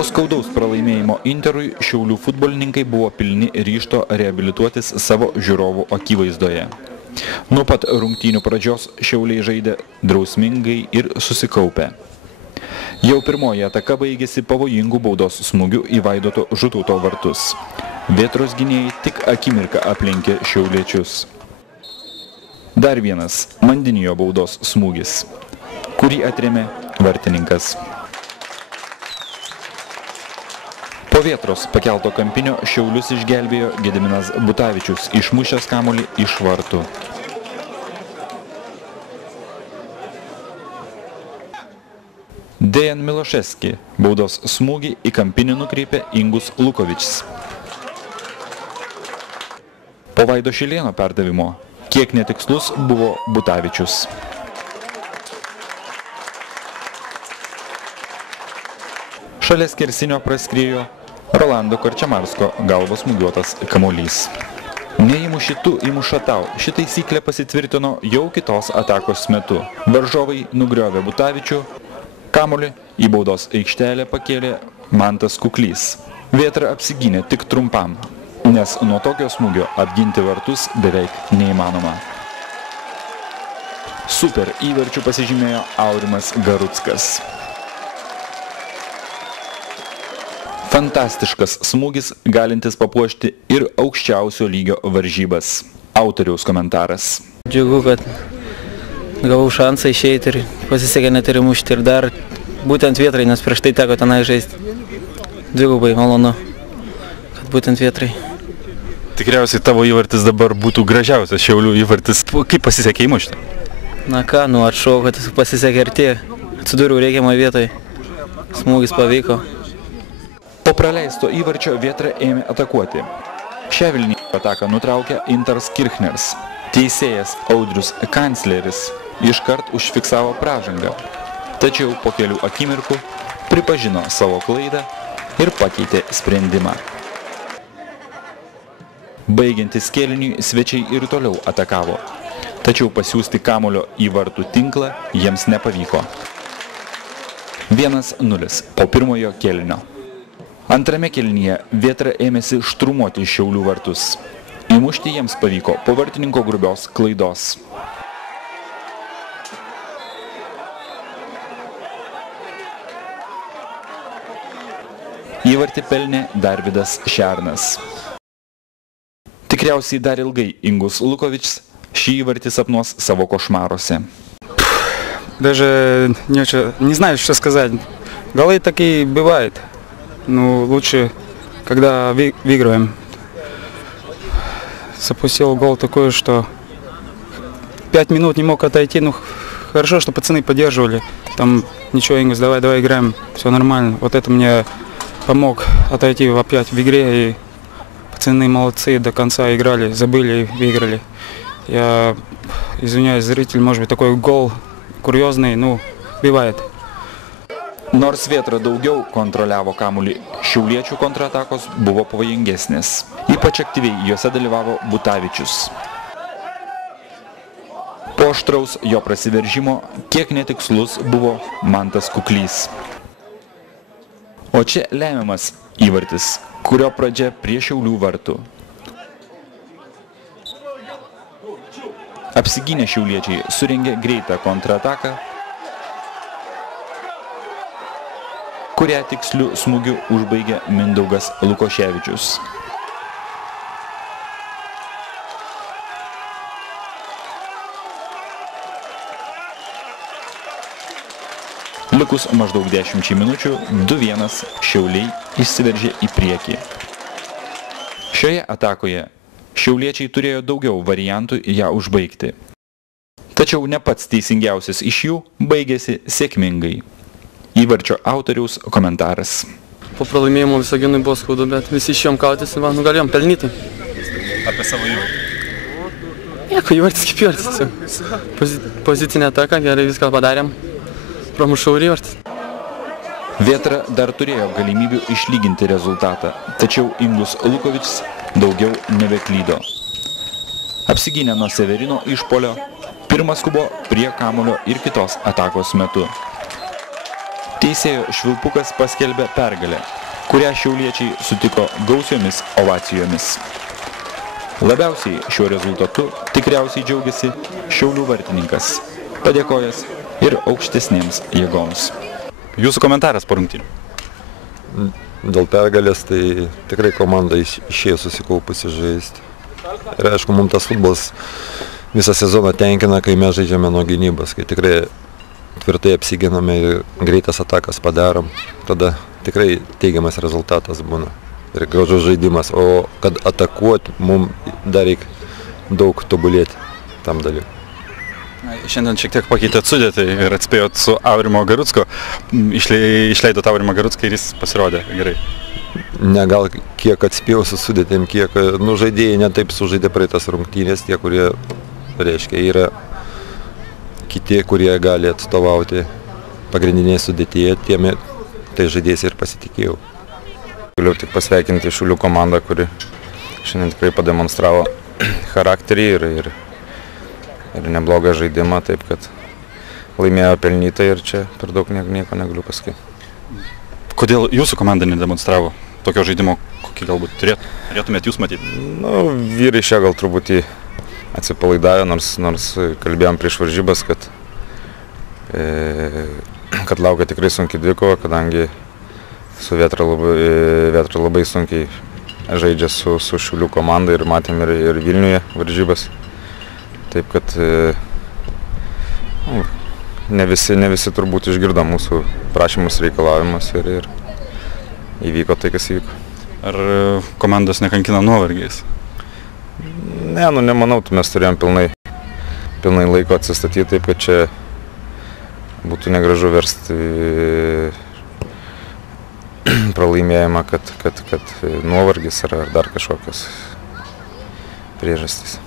Po skaudaus pralaimėjimo Interui Šiaulių futbolininkai buvo pilni ryžto reabilituotis savo žiūrovų akivaizdoje. Nuo pat rungtynių pradžios Šiauliai žaidė drausmingai ir susikaupę. Jau pirmoji ataka baigėsi pavojingų baudos smūgių į Vaidoto Žutauto vartus. Vėtros gynėjai tik akimirką aplenkė šiauliečius. Dar vienas Mandinijo baudos smūgis, kurį atrėmė vartininkas. Po Vėtros pakelto kampinio Šiaulius išgelbėjo Gediminas Butavičius, išmušęs kamuolį iš vartų. Dejan Milošeski baudos smūgį į kampinį nukreipė Ingus Lukovičius. Po Vaido Šilėno perdavimo kiek netikslus buvo Butavičius. Šalia skersinio praskriejo Rolando Korčemarsko galva smūgiuotas kamuolys. Neįmuši tu, įmuša tau. Ši taisyklė pasitvirtino jau kitos atakos metu. Varžovai nugriovė Butavičių, kamuolį į baudos aikštelę pakėlė Mantas Kuklys. Vėtra apsigynė tik trumpam, nes nuo tokio smūgio apginti vartus beveik neįmanoma. Super įvarčių pasižymėjo Aurimas Garuckas. Fantastiškas smūgis, galintis papuošti ir aukščiausio lygio varžybas. Autoriaus komentaras. Džiugu, kad gavau šansą išeiti ir pasisekė net ir mušti ir dar būtent Vėtrai, nes prieš tai teko tenai žaisti. Dvigubai malonu, kad būtent Vėtrai. Tikriausiai tavo įvartis dabar būtų gražiausias Šiaulių įvartis. Kaip pasisekė įmušti? Na ką, atšau, kad pasisekė ir tiek. Atsidūriau reikiamą vietoje. Smūgis pavyko. Po praleisto įvarčio Vėtra ėmė atakuoti. Šią Vilniečio ataką nutraukė Intars Kirchners. Teisėjas Audrius Kancleris iškart užfiksavo pražangą. Tačiau po kelių akimirkų pripažino savo klaidą ir pakeitė sprendimą. Baigiantis kėliniui svečiai ir toliau atakavo. Tačiau pasiųsti kamuolio į vartų tinklą jiems nepavyko. 1-0 po pirmojo kėlinio. Antrame kėlinyje Vėtra ėmėsi šturmuoti Šiaulių vartus. Įmušti jiems pavyko po vartininko grubios klaidos. Įvartį pelnė Darvydas Šernas. Tikriausiai dar ilgai Ingus Lukovičius šį įvartį sapnuos savo košmaruose. Даже не знаю, что сказать. Голы такие бывают. Ну, лучше, когда выигрываем. Запустил гол такой, что 5 минут не мог отойти. Ну, хорошо, что пацаны поддерживали. Там ничего, Ингус, давай играем, все нормально. Вот это мне помог отойти опять в игре. И пацаны молодцы, до конца играли, забыли и выиграли. Я извиняюсь, зритель, может быть, такой гол курьезный, ну, бывает. Nors Vėtra daugiau kontroliavo kamuolį, šiauliečių kontratakos buvo pavojingesnės. Ypač aktyviai juose dalyvavo Butavičius. Po aštraus jo prasiveržimo kiek netikslus buvo Mantas Kuklys. O čia lemiamas įvartis, kurio pradžia prie Šiaulių vartų. Apsigynę šiauliečiai surengė greitą kontrataką, kurią tiksliu smūgiu užbaigė Mindaugas Lukoševičius. Likus maždaug 10 minučių, 2-1 Šiauliai išsiveržė į priekį. Šioje atakoje šiauliečiai turėjo daugiau variantų ją užbaigti. Tačiau ne pats teisingiausias iš jų baigėsi sėkmingai. Įvarčio autoriaus komentaras. Po pralaimėjimo Visaginui buvo skaudu, bet visi išėjom kautis ir galėjom pelnyti. Apie savo įvartį? Nieko, įvartis kaip įvartis. Pozicinė ataka, gerai viską padarėm. Pramušau ir įvartis. Vėtra dar turėjo galimybių išlyginti rezultatą, tačiau Ingus Lukovičius daugiau nebeklydo. Apsigynę nuo Severino išpuolio, pirmas skubo prie kamuolio ir kitos atakos metu. Teisėjo Švilpukas paskelbė pergalę, kurią šiauliečiai sutiko gausiomis ovacijomis. Labiausiai šiuo rezultatu tikriausiai džiaugiasi Šiaulių vartininkas, padėkojęs ir aukštesnėms jėgoms. Jūsų komentaras po rungtynių? Dėl pergalės tai tikrai komanda išėjo susikaupusi žaisti. Ir aišku, mums tas futbolas visą sezoną tenkina, kai mes žaidžiame nuo gynybos, kai tikrai tvirtai apsiginame ir greitas atakas padarom. Tada tikrai teigiamas rezultatas būna ir gražus žaidimas. O kad atakuoti, mums dar reikia daug tobulėti tam dalykui. Šiandien šiek tiek pakeitėt sudėtį ir atspėjot su Aurimo Garucko. Išleidot Aurimą Garucką ir jis pasirodė gerai. Ne gal kiek atspėjau su sudėtėm, kiek žaidėjai ne taip sužaidė praeitas rungtynės, tie, kurie, reiškia, yra kiti, kurie gali atstovauti pagrindinėje sudėtyje, tai žaidėjais ir pasitikėjau. Galiu tik pasveikinti Šiaulių komandą, kuri šiandien tikrai pademonstravo charakterį ir neblogą žaidimą, taip kad laimėjo pelnytai ir čia per daug nieko negaliu pasakyti. Kodėl jūsų komanda nedemonstravo tokio žaidimo, kokį galbūt turėtumėt jūs matyti? Vyrai šią gal truputį atsipalaidavę, nors kalbėjom prieš varžybas, kad laukia tikrai sunki dvikova, kadangi su Vėtra labai sunkiai žaidžia su Šiaulių komanda ir matėm ir Vilniuje varžybas. Taip kad ne visi turbūt išgirdo mūsų prašymus, reikalavimus ir įvyko tai, kas įvyko. Ar komandos nekankina nuovargiais? Ne, nemanau, mes turėjom pilnai laiko atsistatyti, taip kad čia būtų negražu versti pralaimėjimą, kad nuovargis ar dar kažkokios priežastys.